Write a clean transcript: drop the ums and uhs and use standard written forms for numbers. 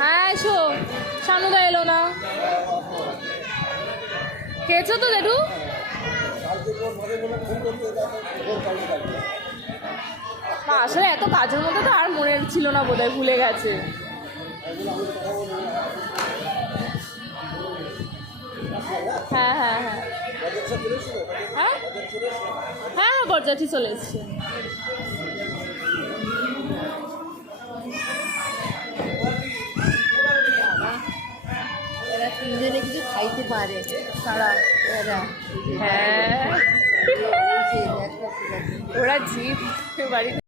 হ্যাঁ এসো, শানুদা এলো না। খেয়েছো তো জেঠু? না আসলে এত কাজের মধ্যে তো আর মনে ছিল না, বোধহয় ভুলে গেছে। হ্যাঁ হ্যাঁ হ্যাঁ হ্যাঁ হ্যাঁ বরযাত্রী চলে এসছে। এরা তিনজনে কিছু খাইতে পারে তারা, এরা হ্যাঁ ওরা জিপ বাড়িতে